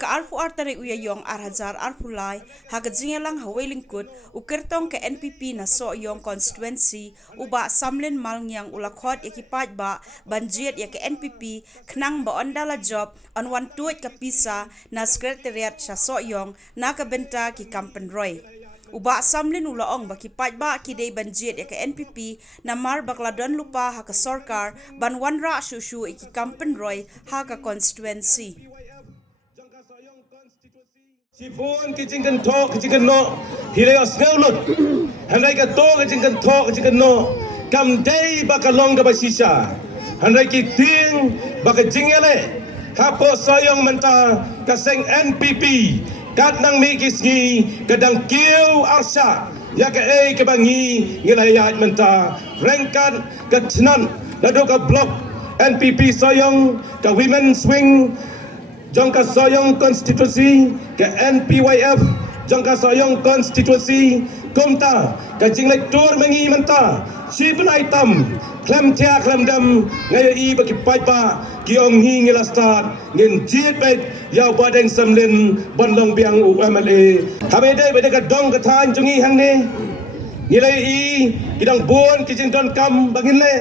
ka arfu artare uyayong arhajar arfulai hagajingelang hawelingkut ukertong ke NPP na so yong constituency uba samlen malngyang ulakhot yakipaj ba banjiet ya ke NPP knang ba ondala job on one tuit ka pisa na secretariat sa so yong na ka benta ki kampen roy uba samlin ulaong bakipaj ba kidei banjiet ya ke NPP na mar bakladon lupa ha ka sarkar ban wanra shushu iki kampen roy ha ka constituency Sibun kijingkan to kijingkan no hilay osneulut hanai ka to kijingkan no kam day bakalong ka basisa hanai ki ting bakajingele hapo soyong menta kaseng NPP kat nang mikisgi kadang kiu arsa ya ka kebangi ngilayat menta rengkan katnan lado ka blok NPP soyong ka women swing jangka soyong konstitusi ke NPYF jangka soyong konstitusi kumta ke jinglek tur mengi menta si penai tam klem tia klem dam ngaya i bagi paipa kiong hi ngilastat ngin jiet bet yau badeng samlin bandong biang UMLA hamede bede ka dong katan jungi hang ne ngilai i kidang bon kijing don kam bangin le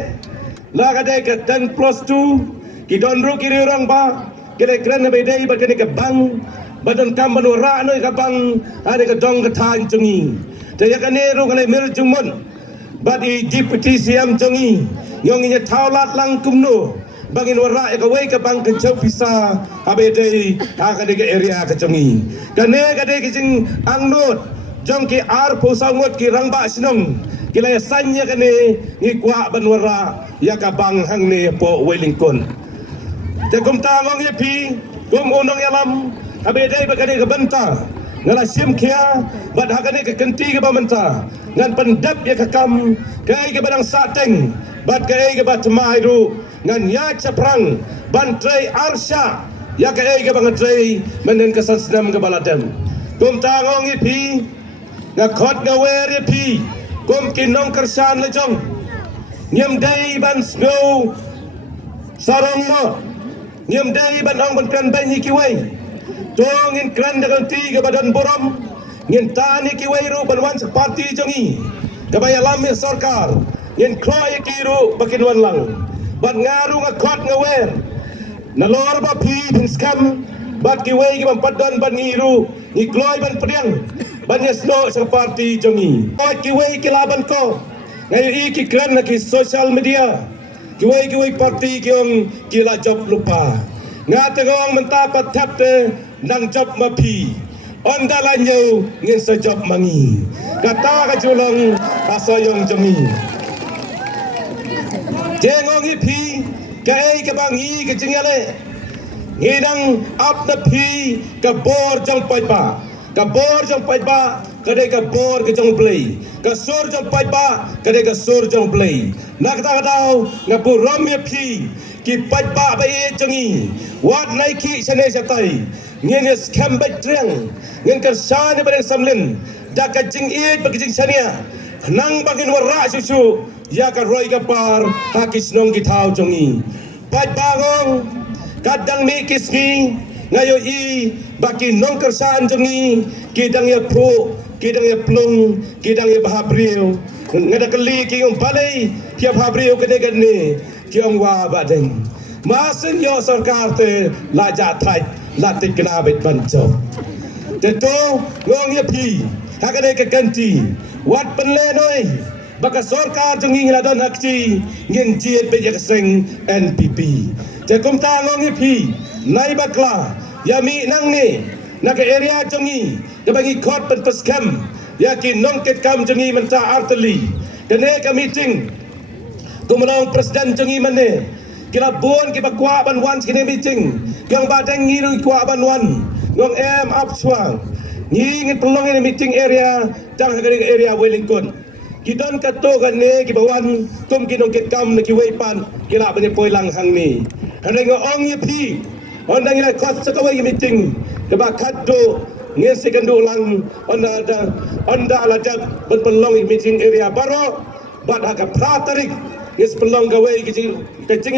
la ka de ka 10+2 kidon ru kiri orang ba kira keren na bedai berkene ke bang badan kam banura no ke bang ada ke dong ke tan jungi daya kane ru kane mir jumon badi deputy CM jungi yong nya taulat lang kumno bangin wara ke wei ke bang ke chau pisa abedai ha kane ke area ke jungi kane kade ke jing angnot jong ki ar posangot ki rangba sinong kila sanya kane ngi kwa banwara ya ka bang hang ne po Wellington Jakum tangong yepi, kum unong yalam, abedai bagani ke benta, ngala sim kia, bad hagani ke kenti ke bamenta, ngan pendap ya kakam, kai ke badang sateng, bad kai ke bat mairu, ngan ya caprang, bantrai arsya, ya kai ke bangatrai, menen kesan senam ke baladem. Kum tangong yepi, ngakot ngawer yepi, kum kinong kersan lejong, nyem dai ban snow, sarong mo, Nyam dari bandang bankan banyi kiwai Tongin kran dengan tiga badan borom Ngin tani kiwai ru banwan separti jongi Kabaya lamir sarkar Ngin kroy kiru bakin wan lang Ban ngaru ngakot ngawer Nalor ba pi bin skam Bat kiwai ki mampadon ban ngiru Ngi kloy ban pediang Ban yasno separti jongi Kot kiwai kilaban ko Ngayon iki kran na ki social media Kiwai parti kiong kila job lupa ngata gawang mentapat tapte nang job mapi ondala nyau ngin sa job mangi kata ka julong kasoyong jemi jengong ipi kai ka bangi ka jingale ngidang up the pi ka bor jong paipa ka bor jong paipa kadai ka bor ka jong play ka sur jong paipa kadai ka sur jong play nak kata katau ngapu rom pi ki paipa ba e jongi wat naiki sane satai ngene scam bat treng ngen ka sane ba samlen da ka jing e ba jing sania nang bagin wara susu ya ka roi ka par hakis nong ki thau jongi paipa ngong kadang mi kisni ngayo i baki nong kersan jongi kidang ya pro kidang ya plung kidang ya bahabriu ngada kali ki yung balai tiap habriu kene ki yung wa badeng masin yo sarkar te laja thai latik knabet banjo te to ngong ye pi hakane ke kanti wat penle noi baka sarkar jongi ngadon hakci ngin jiet be seng NPP te kum ta ngong ye pi nai bakla yami nang ni nak area jongi ke bagi kot pen peskam yakin nongket kam jongi menta arteli kene ka meeting kumalong presiden jongi mane kila bon ki bakwa ban wan kene meeting gang badang ngiru kwa ban wan ngong em apswang ngin pelong ini meeting area jang hagari area Wellington kidon kato kane ki bawan kum kinongket kam ne ki weipan kila bani poilang hang ni hanai ngong yepi ondang ila kot sakawai meeting keba kaddo ngesi kandu lang onda ala jak pelong meeting area baro bat haka pratarik is pelong gawe kicing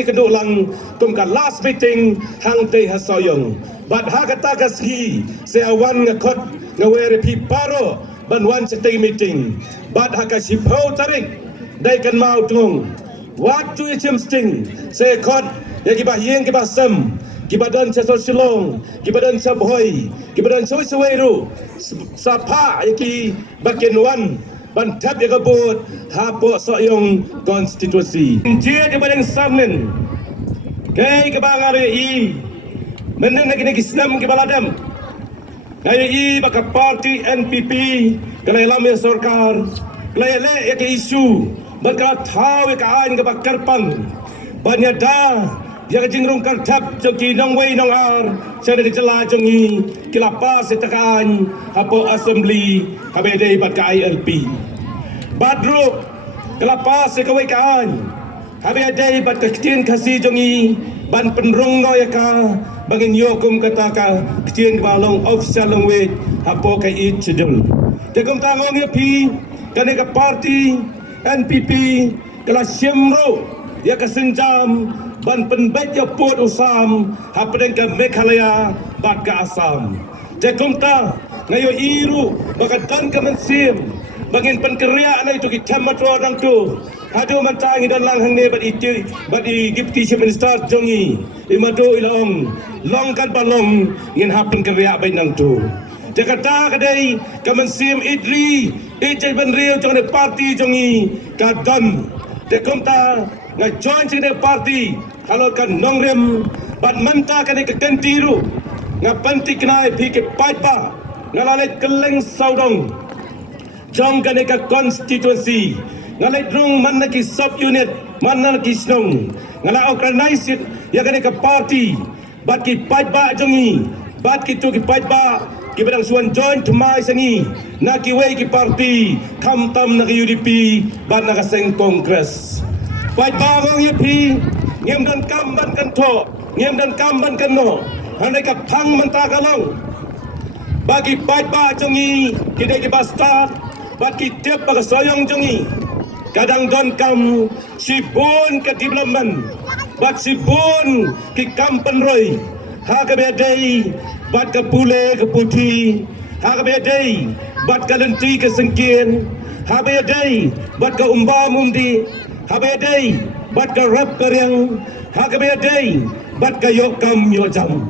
kandu lang tum ka last meeting hang te hasoyong bat ha kata kaski se awan ngakot ngawere pi paro ban wan setting meeting bat ha kasi pau tarik dai kan mau tung wat tu chem sting se khot ya ki ba hieng ki ba sam ki badan sa silong ki badan sa boy ki badan sa seweru sapa ya ki baken wan ban tap ya kabut ha po so yung konstitusi dia di badan samnen kai ke bangare i menang lagi Islam ke baladam kaya i baka parti NPP kaya lamya sarkar kaya le ya ke isu baka thaw ya ka ain ke bakar pang banyada dia ke jingrung kartap joki nong wei nong ar sada di jela jongi kilapa setakan hapo assembly habede baka ILP badru kelapa sekawai kaan habede baka kitien kasi jongi ban penrong no ya ka bangin yokum kata ka kitien balong official long wei hapo kai it chedul tekum tangong ya pi kane ka parti NPP kala syemro ya ka senjam ban penbaik ya pot usam hapden ka Meghalaya bat ka Assam tekum ta ngayo iru bakatan ka mensim bangin penkerja na itu kita matro orang tu hadu mantangi dan lang hang ne bat i gipti si minister jongi imado ilong long kan balong ngin hapen kerja bain nang tu Jakarta kadai kemensim idri ijai ban rio jong ne parti jongi kadam tekum ta nga join sini parti kalau kan nongrem bat manta kan ke kentiru nga panti kenai pi ke paipa nga lalet keleng saudong jong kan ke konstitusi nga lalet drung man ki sub unit man ki snong nga la organize ya kan ke parti bat ki paipa jongi bat ki tu ki paipa ki badang suan join tumai sangi na ki wei ki parti kam tam na ki UDP bat na ka seng kongres Pai bawang ya pi ngem dan kamban kan to ngem dan kamban kan no handai ka phang manta kalong bagi pai ba jongi kidai ki basta bat ki tep ba soyong jongi kadang don kam sibun ka development bat sibun ki kampen roi ha ka be dei bat ka pule ka puti ha ka be dei bat ka lenti ka sengkien ha be dei bat ka umbam umdi habedai bat ka rap karyang hakabe dai bat ka yokam yojam